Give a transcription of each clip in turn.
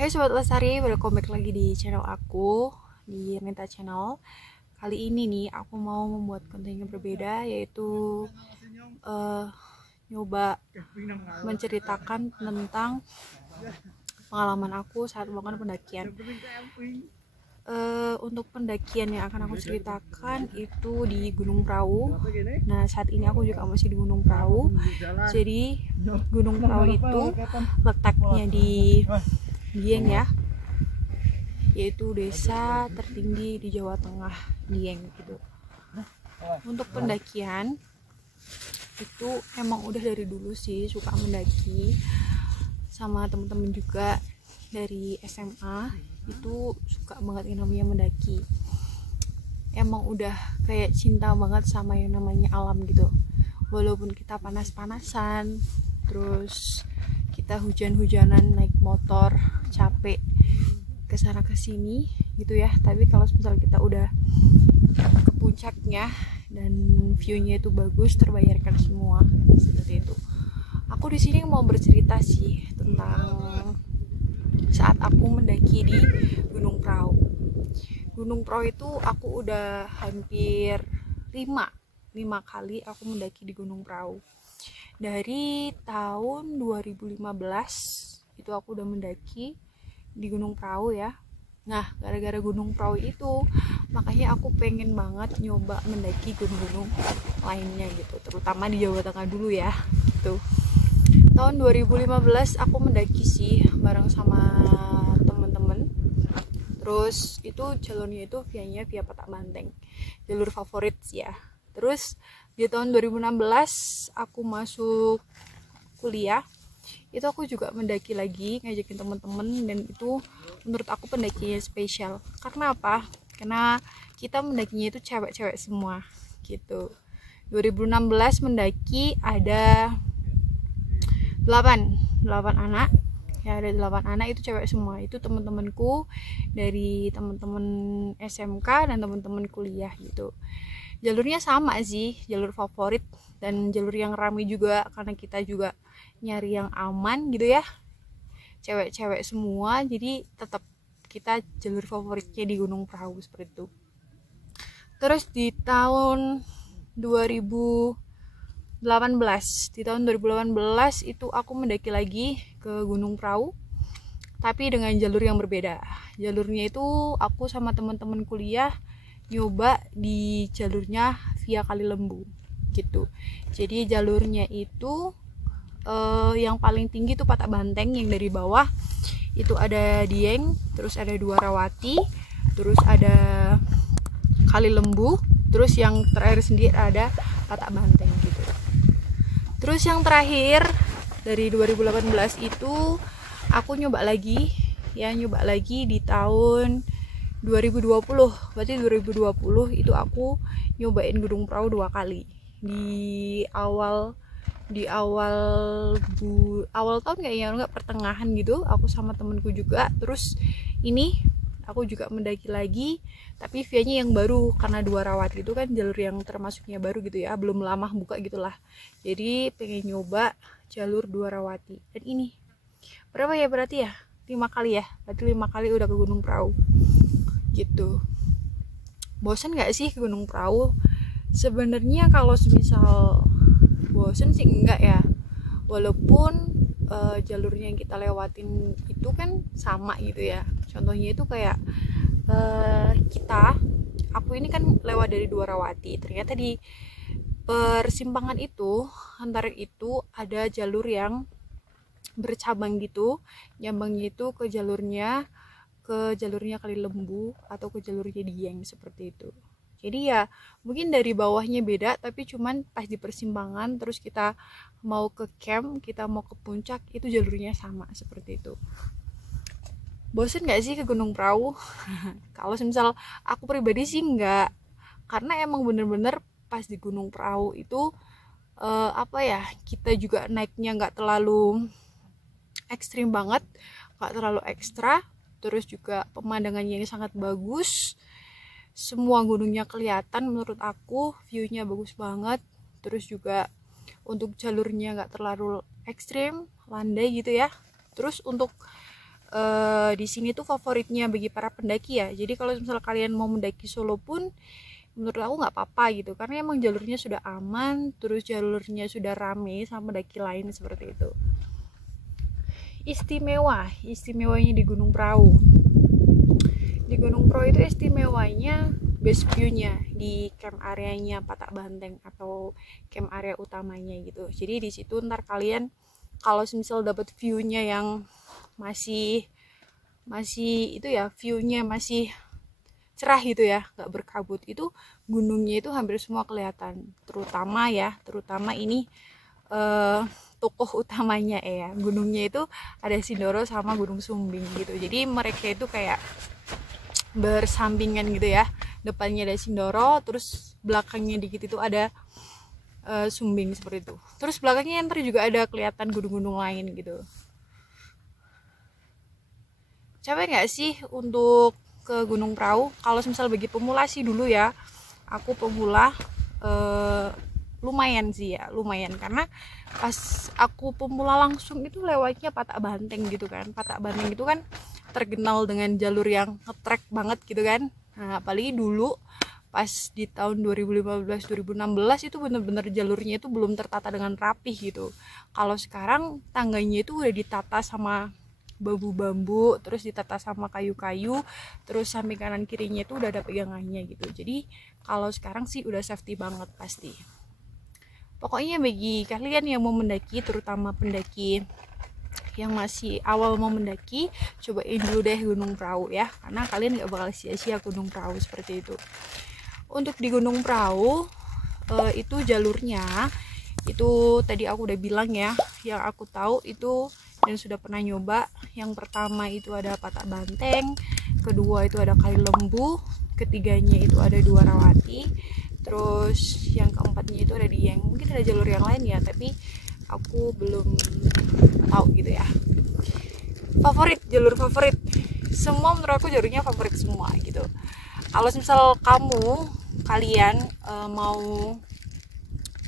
Hai Sobat Lestari, welcome back lagi di channel aku, di Renta Channel. Kali ini nih aku mau membuat konten yang berbeda, yaitu nyoba menceritakan tentang pengalaman aku saat melakukan pendakian. Untuk pendakian yang akan aku ceritakan itu di Gunung Prau. Nah, saat ini aku juga masih di Gunung Prau. Jadi Gunung Prau itu letaknya di Dieng ya, yaitu desa tertinggi di Jawa Tengah, Dieng gitu. Untuk pendakian itu emang udah dari dulu sih suka mendaki, sama temen-temen juga dari SMA itu suka banget yang namanya mendaki. Emang udah kayak cinta banget sama yang namanya alam gitu. Walaupun kita panas-panasan, terus kita hujan-hujanan naik motor, capek kesana kesini gitu ya, tapi kalau misal kita udah ke puncaknya dan viewnya itu bagus, terbayarkan semua seperti itu. Aku di sini mau bercerita sih tentang saat aku mendaki di Gunung Prau. Gunung Prau itu aku udah hampir 5 kali aku mendaki di Gunung Prau. Dari tahun 2015 itu aku udah mendaki di Gunung Prau ya. Nah, gara-gara Gunung Prau itu makanya aku pengen banget nyoba mendaki gunung-gunung lainnya gitu, terutama di Jawa Tengah dulu ya. Tuh. Tahun 2015 aku mendaki sih bareng sama temen-temen. Terus itu jalurnya itu via Patak Banteng, jalur favorit sih ya. Terus di tahun 2016 aku masuk kuliah, itu aku juga mendaki lagi, ngajakin teman-teman, dan itu menurut aku pendakinya spesial. Karena apa? Karena kita mendakinya itu cewek-cewek semua gitu. 2016 mendaki ada 8 anak ya, ada 8 anak itu cewek semua. Itu teman-temanku dari teman-teman SMK dan teman-teman kuliah gitu. Jalurnya sama sih, jalur favorit dan jalur yang ramai juga, karena kita juga nyari yang aman gitu ya, cewek-cewek semua, jadi tetap kita jalur favoritnya di Gunung Prau seperti itu. Terus di tahun 2018 itu aku mendaki lagi ke Gunung Prau, tapi dengan jalur yang berbeda. Jalurnya itu aku sama teman-teman kuliah nyoba di jalurnya via Kali Lembu gitu. Jadi jalurnya itu yang paling tinggi itu Patak Banteng, yang dari bawah itu ada Dieng, terus ada Dwarawati, terus ada Kali Lembu, terus yang terakhir sendiri ada Patak Banteng gitu. Terus yang terakhir dari 2018 itu aku nyoba lagi di tahun 2020. Berarti 2020 itu aku nyobain Gunung Prau 2 kali. Di awal tahun kayaknya, enggak, pertengahan gitu, aku sama temenku juga. Terus ini aku juga mendaki lagi, tapi via-nya yang baru, karena Dwarawati itu kan jalur yang termasuknya baru gitu ya, belum lama buka gitulah. Jadi pengen nyoba jalur Dwarawati. Dan ini berapa ya, berarti ya 5 kali ya, berarti 5 kali udah ke Gunung Prau gitu. Bosan gak sih ke Gunung Prau? Sebenarnya kalau misal bosan sih enggak ya, walaupun jalurnya yang kita lewatin itu kan sama gitu ya. Contohnya itu kayak aku ini kan lewat dari Dwarawati, ternyata di persimpangan itu antara itu ada jalur yang bercabang gitu, nyambangnya itu ke jalurnya Kali Lembu atau ke jalurnya Dieng seperti itu. Jadi ya mungkin dari bawahnya beda, tapi cuman pas di persimpangan terus kita mau ke camp, kita mau ke puncak, itu jalurnya sama seperti itu. Bosen gak sih ke Gunung Prau? Kalau misal aku pribadi sih enggak, karena emang bener-bener pas di Gunung Prau itu kita juga naiknya nggak terlalu ekstrim banget, nggak terlalu ekstra. Terus juga pemandangannya yang sangat bagus, semua gunungnya kelihatan, menurut aku viewnya bagus banget. Terus juga untuk jalurnya nggak terlalu ekstrim, landai gitu ya. Terus untuk di sini tuh favoritnya bagi para pendaki ya. Jadi kalau misal kalian mau mendaki Solo pun menurut aku nggak apa-apa gitu, karena emang jalurnya sudah aman, terus jalurnya sudah rame sama pendaki lain seperti itu. Istimewanya di Gunung Prau. Di Gunung Prau itu istimewanya best view-nya di camp areanya Patak Banteng atau camp area utamanya gitu. Jadi di situ ntar kalian kalau misal dapat view-nya yang masih itu ya, view-nya masih cerah gitu ya, nggak berkabut, itu gunungnya itu hampir semua kelihatan, terutama ini tokoh utamanya ya, gunungnya itu ada Sindoro sama Gunung Sumbing gitu. Jadi mereka itu kayak bersampingan gitu ya, depannya ada Sindoro, terus belakangnya dikit itu ada Sumbing seperti itu. Terus belakangnya ntar juga ada kelihatan gunung-gunung lain gitu. Capek nggak sih untuk ke Gunung Prau? Kalau misal bagi pemula sih dulu ya, aku pemula lumayan sih ya, lumayan, karena pas aku pemula langsung itu lewatnya Patak Banteng gitu kan. Patak Banteng itu kan terkenal dengan jalur yang nge-trek banget gitu kan. Nah apalagi dulu pas di tahun 2015-2016 itu bener-bener jalurnya itu belum tertata dengan rapih gitu. Kalau sekarang tangganya itu udah ditata sama bambu-bambu, terus ditata sama kayu-kayu, terus samping kanan kirinya itu udah ada pegangannya gitu. Jadi kalau sekarang sih udah safety banget pasti. Pokoknya bagi kalian yang mau mendaki, terutama pendaki yang masih awal mau mendaki, cobain dulu deh Gunung Prau ya, karena kalian gak bakal sia-sia Gunung Prau seperti itu. Untuk di Gunung Prau itu jalurnya itu tadi aku udah bilang ya, yang aku tahu itu dan sudah pernah nyoba, yang pertama itu ada Patak Banteng, kedua itu ada Kali Lembu, ketiganya itu ada Duarawati, terus yang keempatnya itu ada Dieng. Mungkin ada jalur yang lain ya, tapi aku belum tahu gitu ya. Jalur favorit semua menurut aku jalurnya favorit semua gitu. Kalau misal kalian mau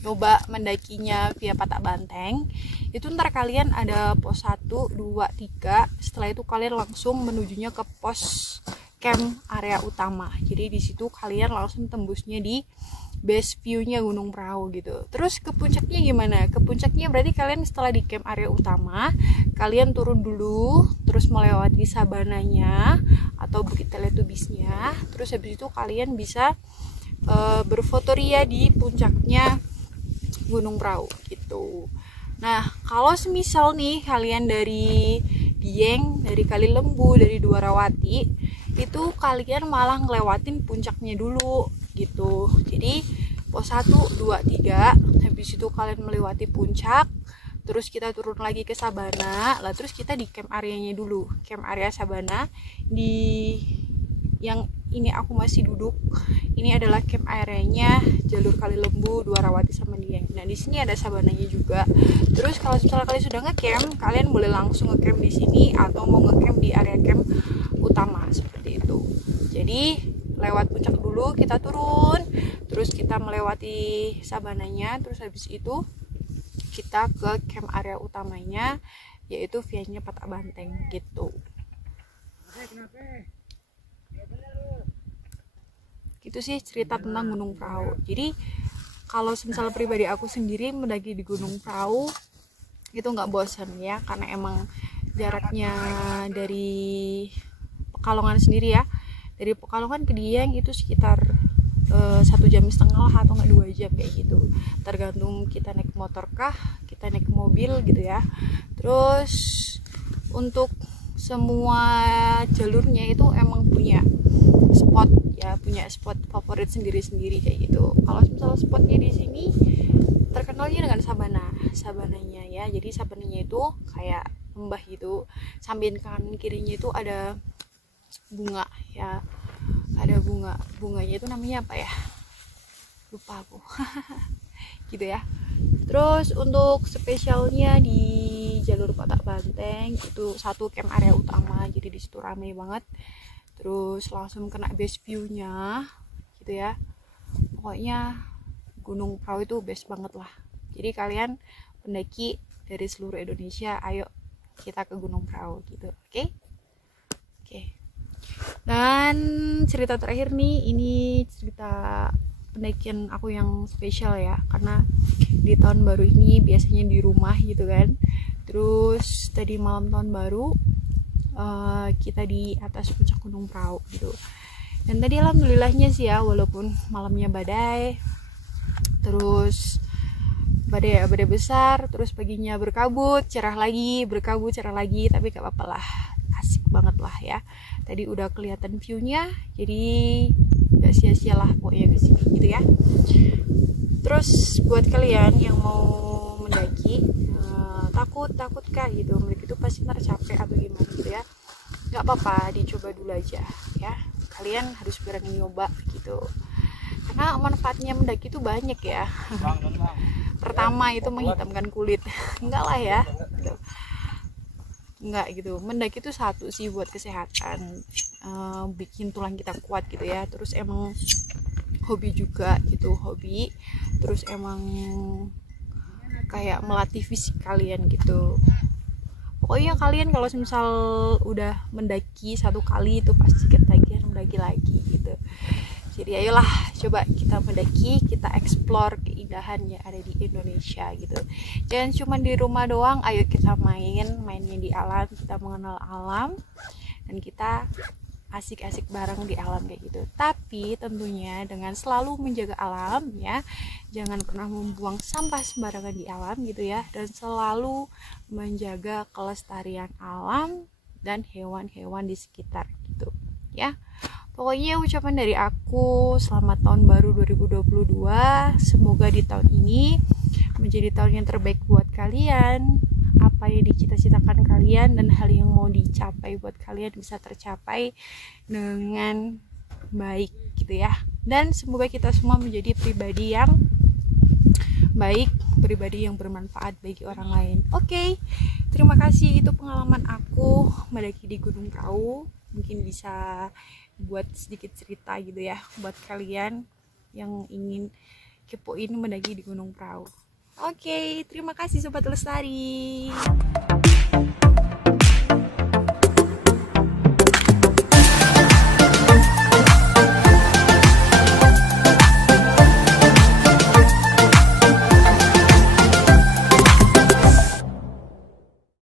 coba mendakinya via Patak Banteng, itu ntar kalian ada pos 1, 2, 3. Setelah itu kalian langsung menujunya ke pos camp area utama. Jadi di situ kalian langsung tembusnya di best view-nya Gunung Prau gitu. Terus ke puncaknya gimana? Ke puncaknya berarti kalian setelah di camp area utama, kalian turun dulu, terus melewati sabananya atau Bukit Teletubbiesnya. Terus habis itu kalian bisa berfotoria di puncaknya Gunung Prau gitu. Nah kalau semisal nih kalian dari Dieng, dari Kali Lembu, dari Duarawati, itu kalian malah ngelewatin puncaknya dulu gitu. Jadi pos 1, 2, 3, habis itu kalian melewati puncak, terus kita turun lagi ke Sabana, lah terus kita di camp areanya dulu, camp area Sabana. Di yang ini aku masih duduk, ini adalah camp areanya jalur Kali Lembu, Duarawati sama Dieng. Nah di sini ada sabananya juga. Terus kalau misalnya kalian sudah ngecamp, kalian boleh langsung ngecamp di sini atau mau ngecamp di area camp utama seperti itu. Jadi lewat puncak dulu, kita turun, terus kita melewati sabananya, terus habis itu kita ke camp area utamanya, yaitu via-nya Patak Banteng gitu. Gitu sih cerita tentang Gunung Prau. Jadi kalau misalnya pribadi aku sendiri mendaki di Gunung Prau itu nggak bosan ya, karena emang jaraknya dari Pekalongan sendiri ya, dari Pekalongan ke Dieng itu sekitar 1,5 jam atau nggak 2 jam kayak gitu, tergantung kita naik motor kah, kita naik mobil gitu ya. Terus untuk semua jalurnya itu emang punya spot ya, punya spot favorit sendiri-sendiri kayak gitu. Kalau misalnya spotnya di sini terkenalnya dengan sabananya ya. Jadi sabananya itu kayak lembah gitu, samping kanan kirinya itu ada bunga ya, ada bunganya itu namanya apa ya, lupa aku gitu ya. Terus untuk spesialnya di jalur Patak Banteng itu satu camp area utama, jadi di situ rame banget, terus langsung kena best view-nya gitu ya. Pokoknya Gunung Prau itu best banget lah. Jadi kalian pendaki dari seluruh Indonesia, ayo kita ke Gunung Prau gitu, oke? Dan cerita terakhir nih, ini cerita pendakian aku yang spesial ya, karena di tahun baru ini biasanya di rumah gitu kan. Terus tadi malam tahun baru kita di atas puncak Gunung Prau gitu. Dan tadi alhamdulillahnya sih ya, walaupun malamnya badai, terus badai besar, terus paginya berkabut, cerah lagi, berkabut, cerah lagi, tapi gak apa-apa lah, asik banget lah ya. Tadi udah kelihatan view-nya, jadi gak sia-sia lah pokoknya kesini gitu ya. Terus buat kalian yang mau mendaki, takut kah gitu, mendaki itu pasti ntar capek atau gimana gitu ya, gak apa-apa, dicoba dulu aja ya. Kalian harus berani nyoba gitu, karena manfaatnya mendaki itu banyak ya. Pertama itu menghitamkan kulit, enggak lah ya gitu. Enggak gitu, mendaki itu satu sih buat kesehatan, bikin tulang kita kuat gitu ya. Terus emang hobi juga gitu, hobi, terus emang kayak melatih fisik kalian gitu. Pokoknya kalian kalau misal udah mendaki satu kali itu pasti ketagihan mendaki lagi gitu. Jadi ayolah coba kita mendaki, kita explore keindahan yang ada di Indonesia gitu. Jangan cuma di rumah doang, ayo kita mainnya di alam, kita mengenal alam, dan kita asik-asik bareng di alam kayak gitu. Tapi tentunya dengan selalu menjaga alam ya. Jangan pernah membuang sampah sembarangan di alam gitu ya, dan selalu menjaga kelestarian alam dan hewan-hewan di sekitar gitu ya. Pokoknya ucapan dari aku, selamat tahun baru 2022. Semoga di tahun ini menjadi tahun yang terbaik buat kalian. Apa yang dicita-citakan kalian dan hal yang mau dicapai buat kalian bisa tercapai dengan baik gitu ya. Dan semoga kita semua menjadi pribadi yang baik, pribadi yang bermanfaat bagi orang lain. Oke, terima kasih. Itu pengalaman aku mendaki di Gunung Prau. Mungkin bisa buat sedikit cerita gitu ya buat kalian yang ingin kepoin mendaki di Gunung Prau. Oke, terima kasih Sobat Lestari.